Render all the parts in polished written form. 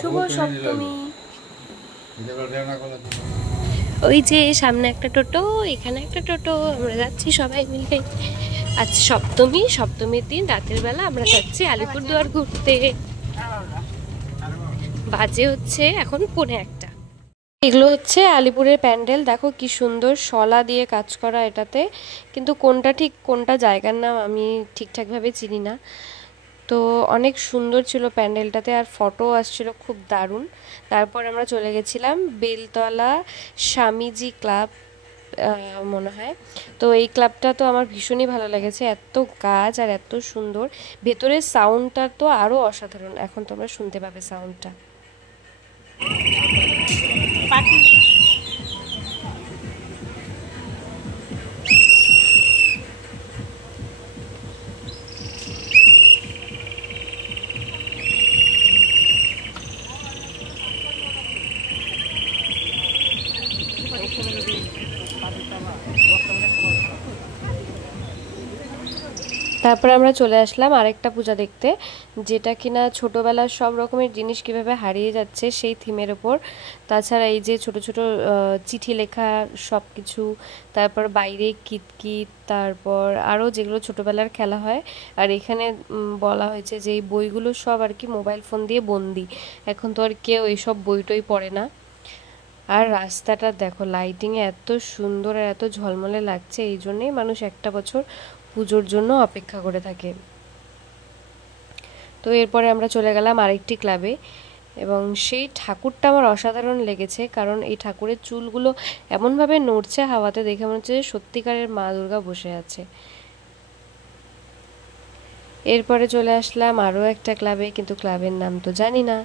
শুভ সপ্তমী। ওই যে সামনে একটা টোটো, এখানে একটা টোটো, আমরা যাচ্ছি সবাই মিলে। আজ সপ্তমী, সপ্তমীর দিন রাতের বেলা আমরা যাচ্ছি আলিপুরদুয়ার ঘুরতে। বাজে হচ্ছে এখন 1:45। এগুলো হচ্ছে আলিপুরের প্যান্ডেল। দেখো কি সুন্দর শলা দিয়ে কাজ করা এটাতে, কিন্তু কোনটা ঠিক কোনটা জায়গার নাম আমি ঠিকঠাকভাবে চিনি না। তো অনেক সুন্দর ছিল প্যান্ডেলটাতে, আর ফটো আসছিল খুব দারুণ। তারপর আমরা চলে গেছিলাম বেলতলা স্বামীজি ক্লাব মনে হয়। তো এই ক্লাবটা তো আমার ভীষণই ভালো লেগেছে, এত গাছ আর এত সুন্দর। ভেতরের সাউন্ডটা তো আরও অসাধারণ, এখন তোমরা শুনতে পাবে সাউন্ডটা। তারপর আমরা চলে আসলাম আরেকটা পূজা দেখতে, যেটা কিনা ছোটোবেলার সব রকমের জিনিস কিভাবে হারিয়ে যাচ্ছে সেই থিমের ওপর। তাছাড়া এই যে ছোট ছোট চিঠি লেখা সব কিছু, তারপর বাইরে কিতকিত, তারপর আরও যেগুলো ছোটোবেলার খেলা হয়। আর এখানে বলা হয়েছে যে এই বইগুলো সব আর কি মোবাইল ফোন দিয়ে বন্দি, এখন তো আর কেউ এইসব বইটই পড়ে না। আর রাস্তাটা দেখো লাইটিংয়ে এত সুন্দর আর এত ঝলমলে লাগছে, এই জন্যেই মানুষ একটা বছর পুজোর জন্য অপেক্ষা করে থাকে। তো এরপরে আমরা চলে গেলাম আরেকটি ক্লাবে, এবং সেই ঠাকুরটা আমার অসাধারণ লেগেছে, কারণ এই ঠাকুরের চুলগুলো এমনভাবে নড়ছে হাওয়াতে, দেখে মনে হচ্ছে সত্যিকারের মা দুর্গা বসে আছে। এরপরে চলে আসলাম আরও একটা ক্লাবে, কিন্তু ক্লাবের নাম তো জানি না,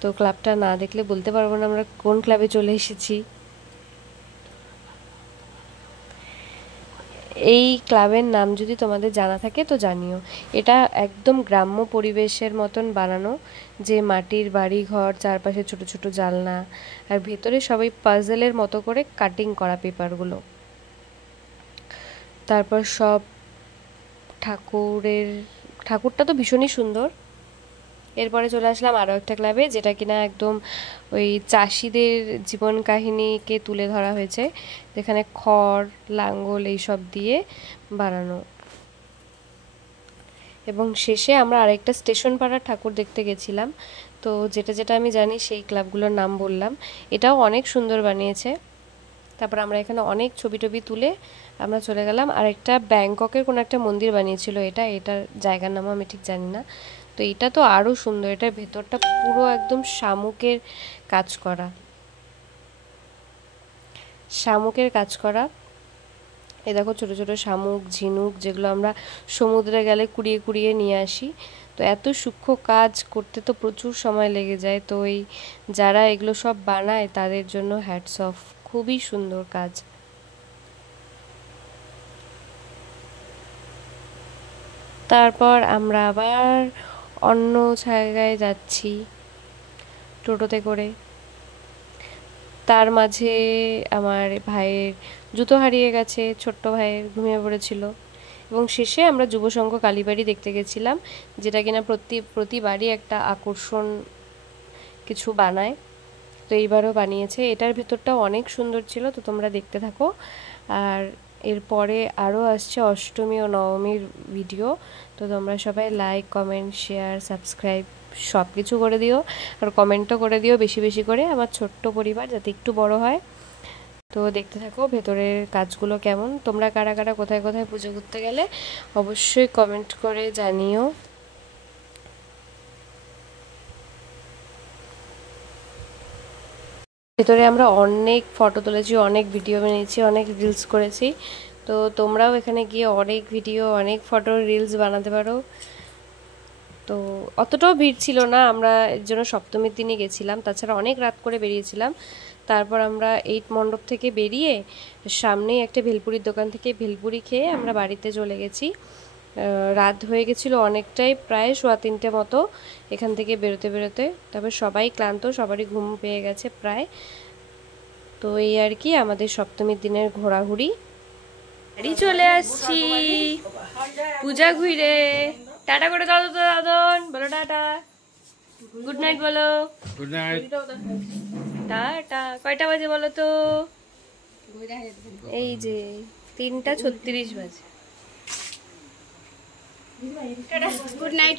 তো ক্লাবটা না দেখলে বলতে পারবো না আমরা কোন ক্লাবে চলে এসেছি। এই ক্লাবের নাম যদি তোমাদের জানা থাকে তো জানিও। এটা একদম গ্রাম্য পরিবেশের মতন বানানো, যে মাটির বাড়ি ঘর, চারপাশে ছোট ছোট জানলা, আর ভেতরে সবাই পাজেলের মতো করে কাটিং করা পেপারগুলো। তারপর সব ঠাকুরটা তো ভীষণই সুন্দর। এরপরে চলে আসলাম আরও একটা ক্লাবে, যেটা কিনা একদম ওই চাষিদের জীবন কাহিনীকে তুলে ধরা হয়েছে, যেখানে খড় লাঙ্গল এইসব দিয়ে বানানো। এবং শেষে আমরা আরেকটা স্টেশন পাড়ার ঠাকুর দেখতে গেছিলাম। তো যেটা যেটা আমি জানি সেই ক্লাবগুলোর নাম বললাম। এটাও অনেক সুন্দর বানিয়েছে। তারপর আমরা এখানে অনেক ছবি টবি তুলে আমরা চলে গেলাম। আর একটা ব্যাংককের কোনো একটা মন্দির বানিয়েছিল, এটার জায়গার নামও আমি ঠিক জানি না। তো এটা তো আরও সুন্দর, এটার ভেতরটা পুরো একদম শামুকের কাজ করা, এ দেখো ছোট ছোট শামুক ঝিনুক, যেগুলো আমরা সমুদ্রে গেলে কুড়িয়ে কুড়িয়ে নিয়ে আসি। তো এত সূক্ষ্ম কাজ করতে তো প্রচুর সময় লেগে যায়, তো এই যারা এগুলো সব বানায় তাদের জন্য হ্যাটস অফ, খুবই সুন্দর কাজ। তারপর আমরা আবার অন্য জায়গায় যাচ্ছি টোটোতে করে। তার মাঝে আমার ভাইয়ের জুতো হারিয়ে গেছে, ছোট্ট ভাইয়ের ঘুমিয়ে পড়েছিল। এবং শেষে আমরা যুবসংঘ কালীবাড়ি দেখতে গেছিলাম, যেটা কিনা প্রতিবারই একটা আকর্ষণ কিছু বানায়, তো এইবারও বানিয়েছে। এটার ভেতরটাও অনেক সুন্দর ছিল, তো তোমরা দেখতে থাকো। আর এরপরে আরও আসছে অষ্টমী ও নবমীর ভিডিও, তো তোমরা সবাই লাইক কমেন্ট শেয়ার সাবস্ক্রাইব সব কিছু করে দিও, আর কমেন্টও করে দিও বেশি বেশি করে, আমার ছোট্ট পরিবার যাতে একটু বড় হয়। তো দেখতে থাকো ভেতরের কাজগুলো কেমন। তোমরা কারা কারা কোথায় কোথায় পুজো করতে গেলে অবশ্যই কমেন্ট করে জানিও। ভেতরে আমরা অনেক ফটো তুলেছি, অনেক ভিডিও বানিয়েছি, অনেক রিলস করেছি, তো তোমরাও এখানে গিয়ে অনেক ভিডিও অনেক ফটো রিলস বানাতে পারো। তো অতটাও ভিড় ছিল না, আমরা এর জন্য সপ্তমীর দিনই গেছিলাম, তাছাড়া অনেক রাত করে বেরিয়েছিলাম। তারপর আমরা 8 মণ্ডপ থেকে বেরিয়ে সামনেই একটা ভেলপুরির দোকান থেকে ভেলপুরি খেয়ে আমরা বাড়িতে চলে গেছি। রাত হয়ে গেছিলো অনেকটাই, প্রায় 3:15 মতো এখান থেকে বেরোতে বেরোতে। তারপর সবাই ক্লান্ত, সবারই ঘুম পেয়ে গেছে প্রায়। তো এই আর কি আমাদের সপ্তমীর দিনের ঘোরাঘুরি। বাড়ি চলে আসছি পূজা ঘুরে। টাটা করে দাও তো দাদন, বলো টাটা, গুড নাইট বলো। Good night. টাটা। কয়টা বাজে বলো তো? এই যে 3:36 বাজে। Good night.